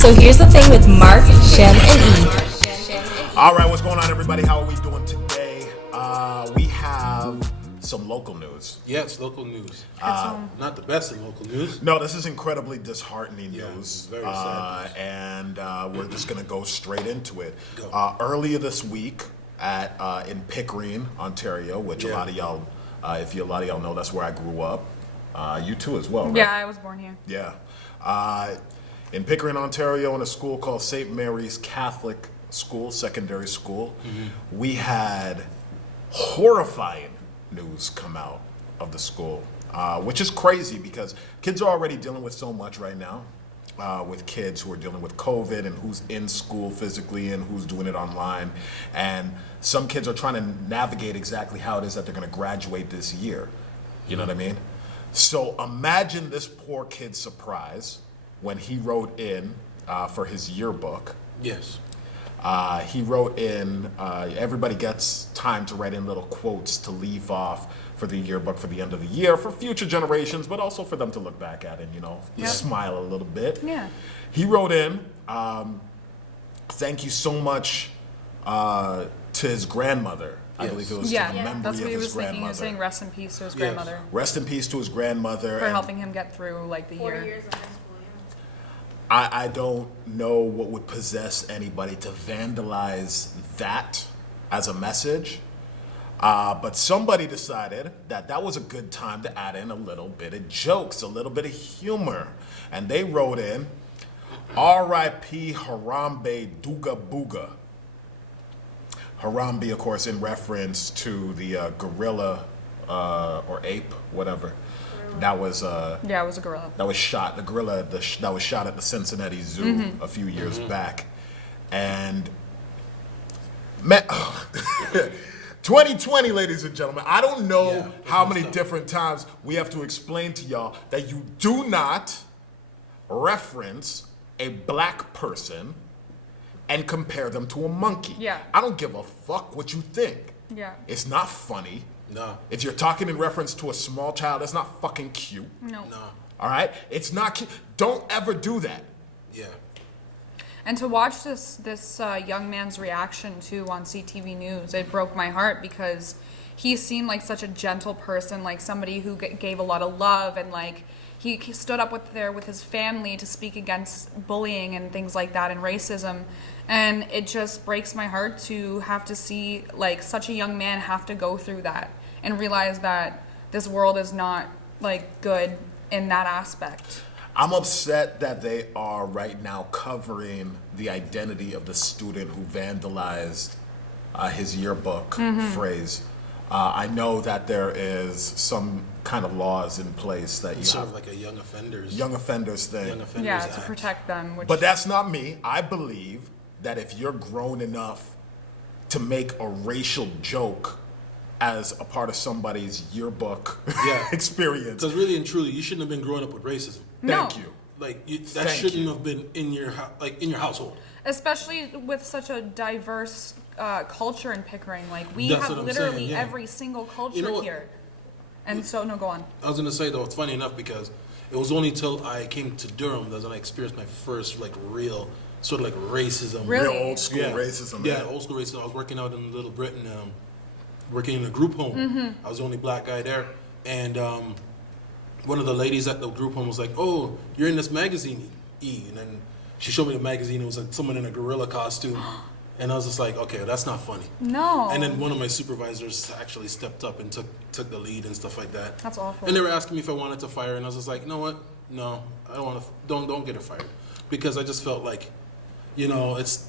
So here's the thing with Marc, Shen, and E. All right, what's going on, everybody? How are we doing today? We have some local news. Yes, local news. Not the best in local news. No, this is incredibly disheartening Yeah, news. it's very sad news. And we're just going to go straight into it. Go. Earlier this week in Pickering, Ontario, which a lot of y'all, if a lot of y'all know, that's where I grew up. You too as well, right? Yeah, I was born here. Yeah. In Pickering, Ontario, in a school called St. Mary's Catholic School, secondary school, we had horrifying news come out of the school, which is crazy because kids are already dealing with so much right now, with kids who are dealing with COVID and who's in school physically and who's doing it online. And some kids are trying to navigate exactly how it is that they're going to graduate this year. You know what I mean? So imagine this poor kid's surprise when he wrote in for his yearbook. Yes. He wrote in, everybody gets time to write in little quotes to leave off for the yearbook for the end of the year, for future generations, but also for them to look back at and, just smile a little bit. Yeah. He wrote in, thank you so much to his grandmother. I Yes. believe it was Yeah, to the memory that's of what he his was thinking. He was grandmother. saying rest in peace to his Yes. grandmother Rest in peace to his grandmother. for and helping him get through like the 40 year. years of high school, yeah. I don't know what would possess anybody to vandalize that as a message, but somebody decided that that was a good time to add in a little bit of jokes, a little bit of humor. And they wrote in, R.I.P. Harambe Duga Booga. Harambe, of course, in reference to the gorilla or ape, whatever. That was Yeah, it was a gorilla. that was shot. The gorilla that was shot at the Cincinnati Zoo a few years back, and man, 2020, ladies and gentlemen. I don't know Yeah, how it's many messed up. different times we have to explain to y'all that you do not reference a black person and compare them to a monkey. Yeah. I don't give a fuck what you think. Yeah. It's not funny. No. If you're talking in reference to a small child, that's not fucking cute. No. No. All right? It's not cute. Don't ever do that. Yeah. And to watch this young man's reaction too on CTV News, it broke my heart because he seemed like such a gentle person, like somebody who gave a lot of love, and like he stood up with his family to speak against bullying and things like that and racism. And it just breaks my heart to have to see like such a young man have to go through that and realize that this world is not like good in that aspect. I'm upset that they are right now covering the identity of the student who vandalized his yearbook phrase. I know that there is some kind of laws in place that you It's sort have, of like a young offenders thing. Young offenders Yeah, Act. to protect them. Which, But that's not me. I believe that if you're grown enough to make a racial joke as a part of somebody's yearbook Yeah. experience, Because really and truly, you shouldn't have been growing up with racism. thank No. you. Like that Thank shouldn't you. have been in your in your household. especially with such a diverse culture in Pickering. Like we That's have what I'm literally saying, yeah. every single culture You know what? here. And so no, go on. I was gonna say though, it's funny enough because it was only till I came to Durham that I experienced my first like real sort of like racism. Really? Real old school racism. Yeah, man. old school racism. I was working out in Little Britain, working in a group home. I was the only black guy there, and one of the ladies at the group home was like, "Oh, you're in this magazine, E," and then she showed me the magazine. It was like someone in a gorilla costume, and I was just like, "Okay, that's not funny." No. And then one of my supervisors actually stepped up and took the lead and stuff like that. That's awful. And they were asking me if I wanted to fire, and I was just like, "You know what? No, I don't want to. Don't get her fired," because I just felt like, it's.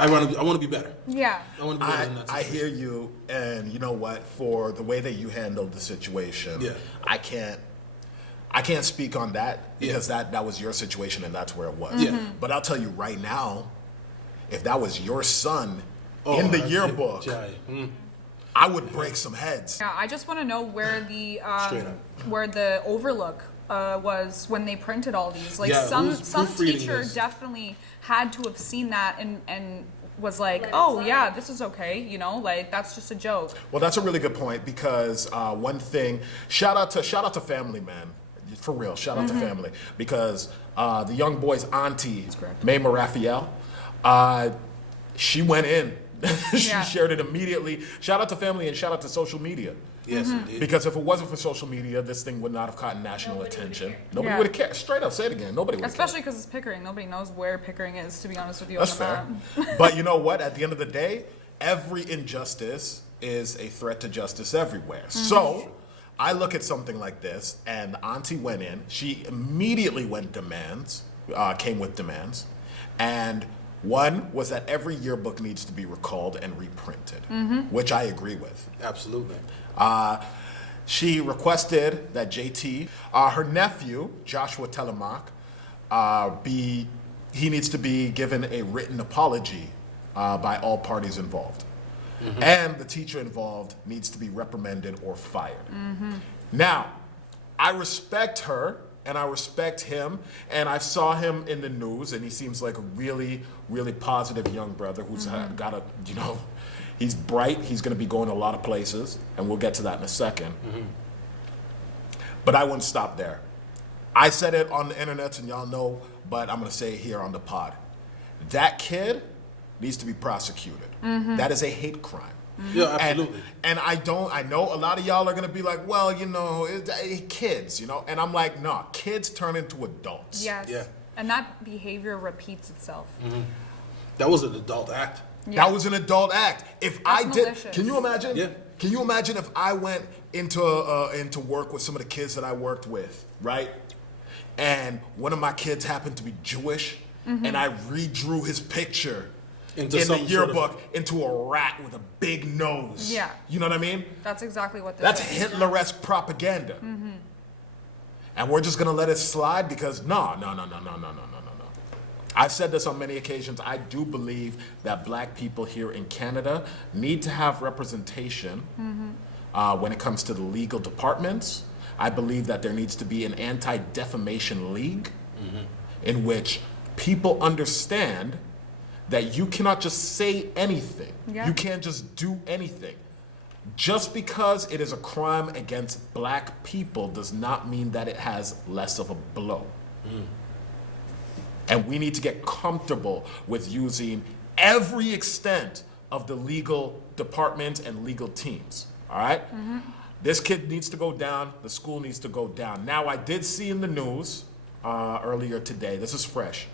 I want to be better. Yeah. I want to be better in that I situation. hear you, and you know what? For the way that you handled the situation, Yeah. I can't speak on that because that was your situation and that's where it was. Yeah. But I'll tell you right now, if that was your son Oh, in the I- yearbook, yeah. I would break some heads. Yeah, I just want to know where the Straight up. where the overlook was when they printed all these. Like Yeah, some who's some proofreading teacher this? definitely had to have seen that and was like, oh yeah, this is okay, like that's just a joke. Well, that's a really good point because one thing, shout out to Family Man. For real, shout out to family. Because the young boy's auntie, correct. Mayma Raphael, she went in. She Yeah. shared it immediately. Shout out to family and shout out to social media. Yes, indeed. Because if it wasn't for social media, this thing would not have caught national attention. Nobody Yeah. would have cared. Straight up, say it again. Nobody would have cared. Especially because it's Pickering. Nobody knows where Pickering is, to be honest with you. That's on the fair. map. But you know what? At the end of the day, every injustice is a threat to justice everywhere. So I look at something like this, and Auntie went in. She immediately came with demands. And one was that every yearbook needs to be recalled and reprinted, which I agree with. Absolutely. She requested that JT, her nephew, Joshua Telemark, he needs to be given a written apology by all parties involved. And the teacher involved needs to be reprimanded or fired. Now, I respect her and I respect him, and I saw him in the news, and he seems like a really, really positive young brother who's got a, he's bright, he's gonna be going a lot of places, and we'll get to that in a second. But I wouldn't stop there. I said it on the internet, and y'all know, but I'm gonna say it here on the pod. That kid needs to be prosecuted. That is a hate crime. Yeah, absolutely. And I know a lot of y'all are gonna be like, well, kids, and I'm like, nah, kids turn into adults. Yes. Yeah. And that behavior repeats itself. That was an adult act. Yeah. That was an adult act. If That's I did, malicious. can you imagine? Yeah. Can you imagine if I went into work with some of the kids that I worked with, right? And one of my kids happened to be Jewish, and I redrew his picture Into in the some sort of- yearbook into a rat with a big nose. Yeah. You know what I mean? That's exactly what this That's is. Hitler-esque propaganda. And we're just gonna let it slide because no. I've said this on many occasions. I do believe that black people here in Canada need to have representation when it comes to the legal departments. I believe that there needs to be an anti-defamation league in which people understand that you cannot just say anything. Yeah. You can't just do anything. Just because it is a crime against black people does not mean that it has less of a blow. And we need to get comfortable with using every extent of the legal department and legal teams. All right? This kid needs to go down. The school needs to go down. Now, I did see in the news earlier today, this is fresh.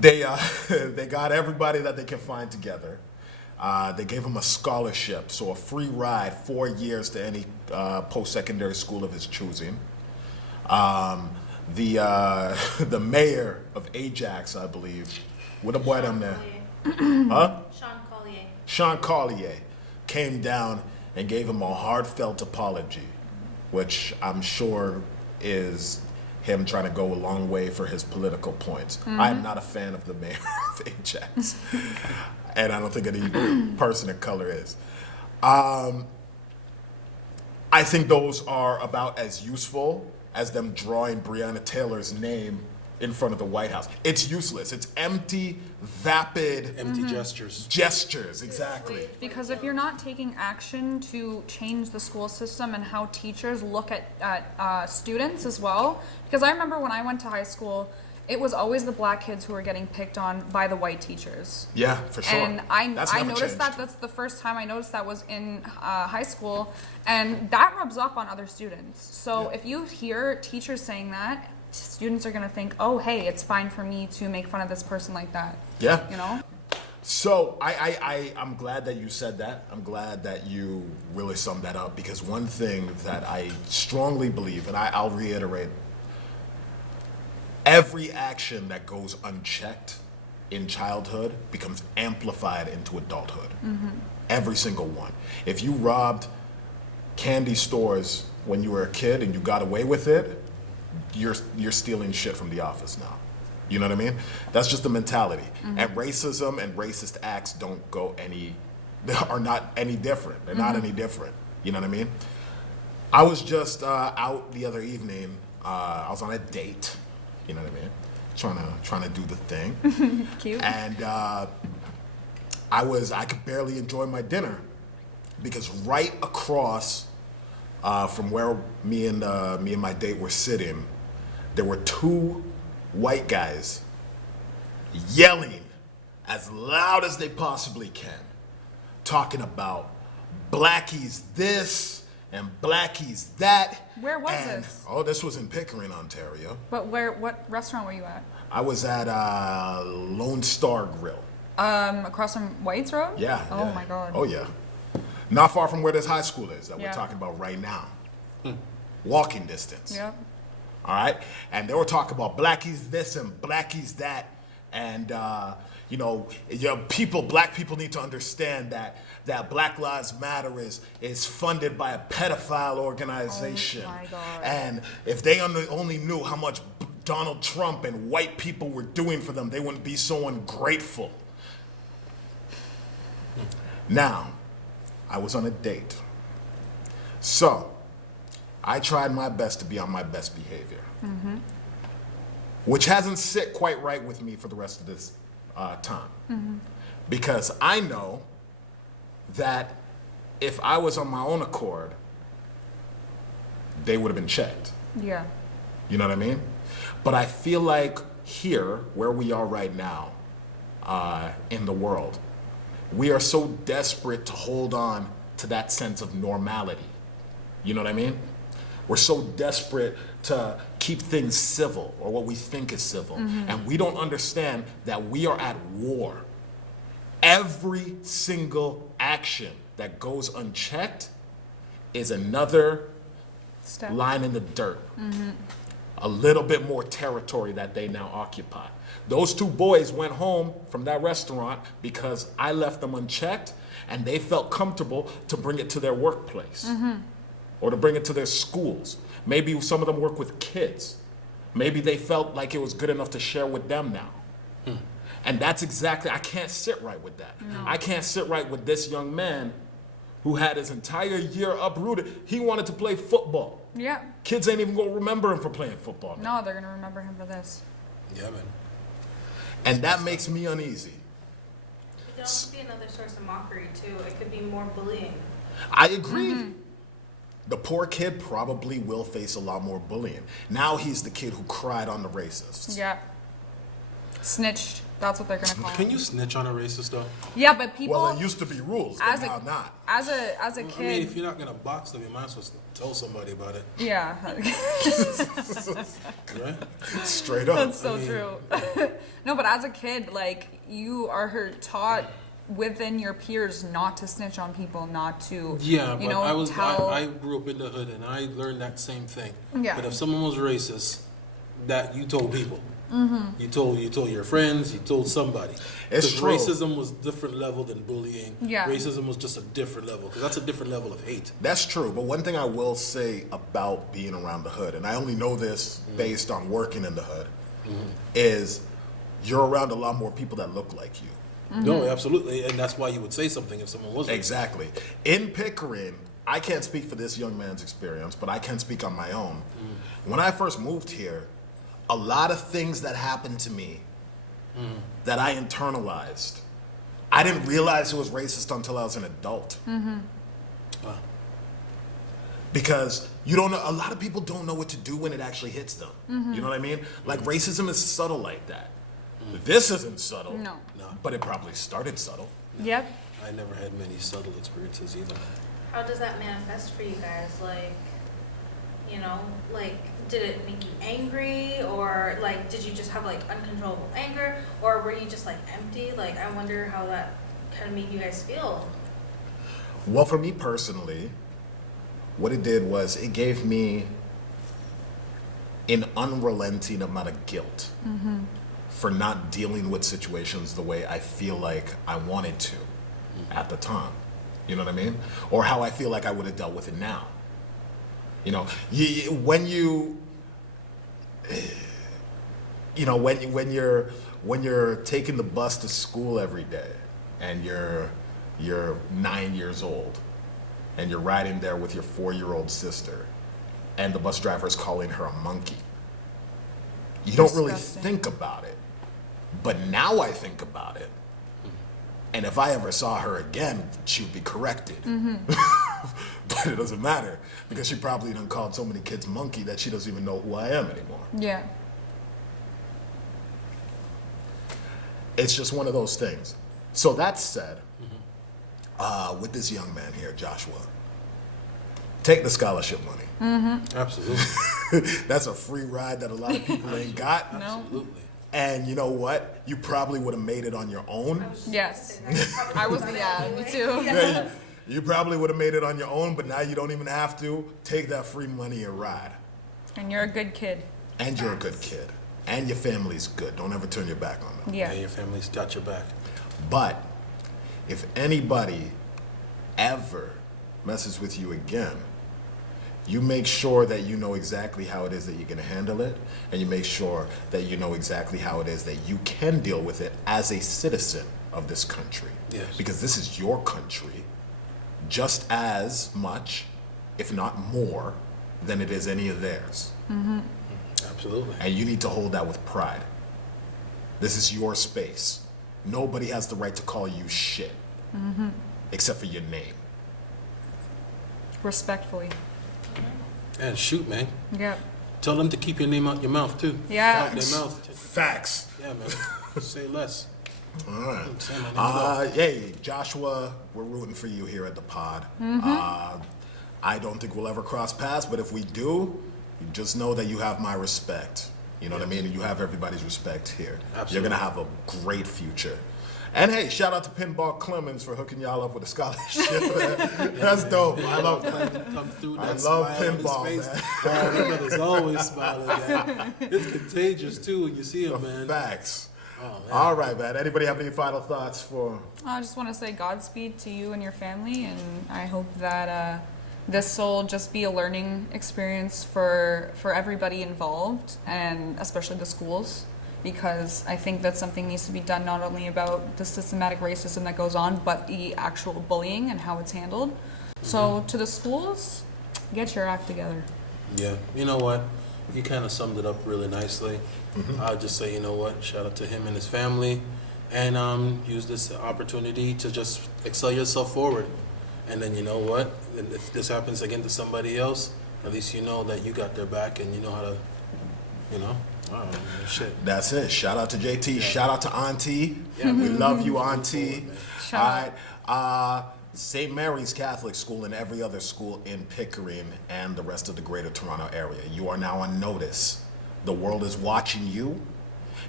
They got everybody that they can find together. They gave him a scholarship, so a free ride, 4 years to any post-secondary school of his choosing. The mayor of Ajax, I believe, what a boy down there, huh? Sean Collier came down and gave him a heartfelt apology, which I'm sure is him trying to go a long way for his political points. I am not a fan of the mayor of Ajax, and I don't think any person of color is. I think those are about as useful as them drawing Breonna Taylor's name in front of the White House. It's useless. It's empty, vapid Empty gestures. gestures, exactly. Because if you're not taking action to change the school system and how teachers look at students as well, because I remember when I went to high school, it was always the black kids who were getting picked on by the white teachers. Yeah, for sure. And I That's never noticed changed. that. That's the first time I noticed that was in high school, and that rubs off on other students. So Yeah. if you hear teachers saying that, students are going to think, oh, hey, it's fine for me to make fun of this person like that. Yeah. You know? So I'm glad that you said that. I'm glad that you really summed that up, because one thing that I strongly believe, and I'll reiterate, every action that goes unchecked in childhood becomes amplified into adulthood. Every single one. If you robbed candy stores when you were a kid and you got away with it, you're stealing shit from the office now. You know what I mean? That's just the mentality. And racism and racist acts are not any different. They're not any different. You know what I mean? I was just out the other evening. I was on a date. You know what I mean? Trying to do the thing. Cute. And I could barely enjoy my dinner because right across from where me and my date were sitting, there were two white guys yelling as loud as they possibly can, talking about blackies this and blackies that. Where was this? Oh, this was in Pickering, Ontario. But what restaurant were you at? I was at Lone Star Grill. Across from White's Road? Yeah. Oh yeah. my God. Oh yeah. Not far from where this high school is that Yeah. we're talking about right now. Walking distance. Yep. All right. And they were talking about blackies this and blackies that. And, black people need to understand that Black Lives Matter is funded by a pedophile organization. Oh my God. And if they only knew how much Donald Trump and white people were doing for them, they wouldn't be so ungrateful. Now, I was on a date. So, I tried my best to be on my best behavior. Which hasn't sit quite right with me for the rest of this time. Because I know that if I was on my own accord, they would have been checked. Yeah. You know what I mean? But I feel like here, where we are right now in the world, we are so desperate to hold on to that sense of normality. You know what I mean? We're so desperate to keep things civil, or what we think is civil. And we don't understand that we are at war. Every single action that goes unchecked is another Step. line in the dirt. A little bit more territory that they now occupy. Those two boys went home from that restaurant because I left them unchecked, and they felt comfortable to bring it to their workplace or to bring it to their schools. Maybe some of them work with kids. Maybe they felt like it was good enough to share with them now. And that's exactly, I can't sit right with that. I can't sit right with this young man who had his entire year uprooted. He wanted to play football. Yeah. Kids ain't even gonna remember him for playing football now. No, they're gonna remember him for this. Yeah, man. And that makes me uneasy. It could also be another source of mockery too. It could be more bullying. I agree. The poor kid probably will face a lot more bullying. Now he's the kid who cried on the racists. Yeah. Snitched. That's what they're gonna call Can him. you snitch on a racist though? Yeah, but people Well, there used to be rules, but as now a not. as a I kid. mean, if you're not gonna box them, you might as well tell somebody about it, Yeah. right? Straight up. That's so true. No, but as a kid, like you are taught within your peers not to snitch on people, not to Yeah, you but know tell. I grew up in the hood and I learned that same thing. Yeah. But if someone was racist, that you told people. You told your friends, you told somebody. It's 'Cause true. racism was different level than bullying. Yeah. Racism was just a different level because that's a different level of hate. That's true, but one thing I will say about being around the hood, and I only know this based on working in the hood, is you're around a lot more people that look like you. No, absolutely, and that's why you would say something if someone was racist. Exactly. In Pickering, I can't speak for this young man's experience, but I can speak on my own. When I first moved here, a lot of things that happened to me that I internalized, I didn't realize it was racist until I was an adult. Wow. Because you don't know, a lot of people don't know what to do when it actually hits them. You know what I mean? Like racism is subtle like that. This isn't subtle, No. but it probably started subtle. Yep. I never had many subtle experiences either. How does that manifest for you guys? Like, did it make you angry, or like, did you just have like uncontrollable anger, or were you just like empty? Like, I wonder how that kind of made you guys feel. Well, for me personally, what it did was it gave me an unrelenting amount of guilt for not dealing with situations the way I feel like I wanted to at the time. You know what I mean? Or how I feel like I would have dealt with it now. You know, when you're taking the bus to school every day, and you're 9 years old, and you're riding there with your 4-year-old sister, and the bus driver is calling her a monkey. You don't really Disgusting. think about it, but now I think about it, and if I ever saw her again, she would be corrected. But it doesn't matter because she probably done called so many kids monkey that she doesn't even know who I am anymore. Yeah. It's just one of those things. So that said, with this young man here, Joshua, take the scholarship money. Absolutely. That's a free ride that a lot of people ain't got. No. Absolutely. And you know what? You probably would have made it on your own. Yes. I was, yeah, me too. Yeah, you probably would have made it on your own, but now you don't even have to. Take that free money and ride. And you're a good kid. And you're a good kid. And your family's good. Don't ever turn your back on them. Yeah. And your family's got your back. But if anybody ever messes with you again, you make sure that you know exactly how it is that you're going to handle it, and you make sure that you know exactly how it is that you can deal with it as a citizen of this country. Yes. Because this is your country just as much, if not more, than it is any of theirs. Absolutely. And you need to hold that with pride. This is your space. Nobody has the right to call you shit, except for your name. Respectfully. And shoot, man. Yep. Tell them to keep your name out your mouth, too. Yeah. Out their mouth. Facts. Yeah, man. Say less. All right. Say my name Hey, Joshua, we're rooting for you here at the pod. I don't think we'll ever cross paths, but if we do, you just know that you have my respect. You know what I mean? And you have everybody's respect here. Absolutely. You're going to have a great future. And hey, shout out to Pinball Clemens for hooking y'all up with a scholarship. That's dope. I love Clemens. Come through I that love smile on his pinball, face. man. Oh, that brother's always smiling, man. It's contagious, too, when you see him, man. Facts. Oh, man. All right, man. Anybody have any final thoughts for... I just want to say Godspeed to you and your family, and I hope that this will just be a learning experience for everybody involved, and especially the schools, because I think that something needs to be done not only about the systematic racism that goes on, but the actual bullying and how it's handled. So to the schools, get your act together. Yeah, you know what? You kind of summed it up really nicely. I'll just say, you know what? Shout out to him and his family, and use this opportunity to just excel yourself forward. And then you know what? If this happens again to somebody else, at least you know that you got their back and you know how to, you know. Oh, shit. That's it. Shout out to JT. Yeah. Shout out to Auntie. Yeah, We man. love you, Auntie. Shout All right. St. Mary's Catholic School and every other school in Pickering and the rest of the greater Toronto area. You are now on notice. The world is watching you.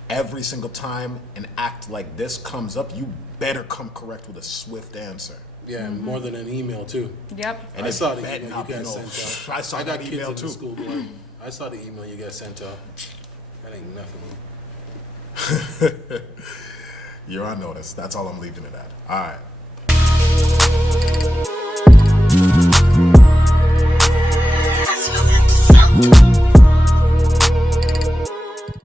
Every single time an act like this comes up, you better come correct with a swift answer. Yeah, more than an email too. Yep. And I it saw the bet email not you be guys no- sent out. I saw got that kids email in too. the school board. I saw the email you guys sent out. That ain't nothing. You're on notice. That's all I'm leaving it at. All right.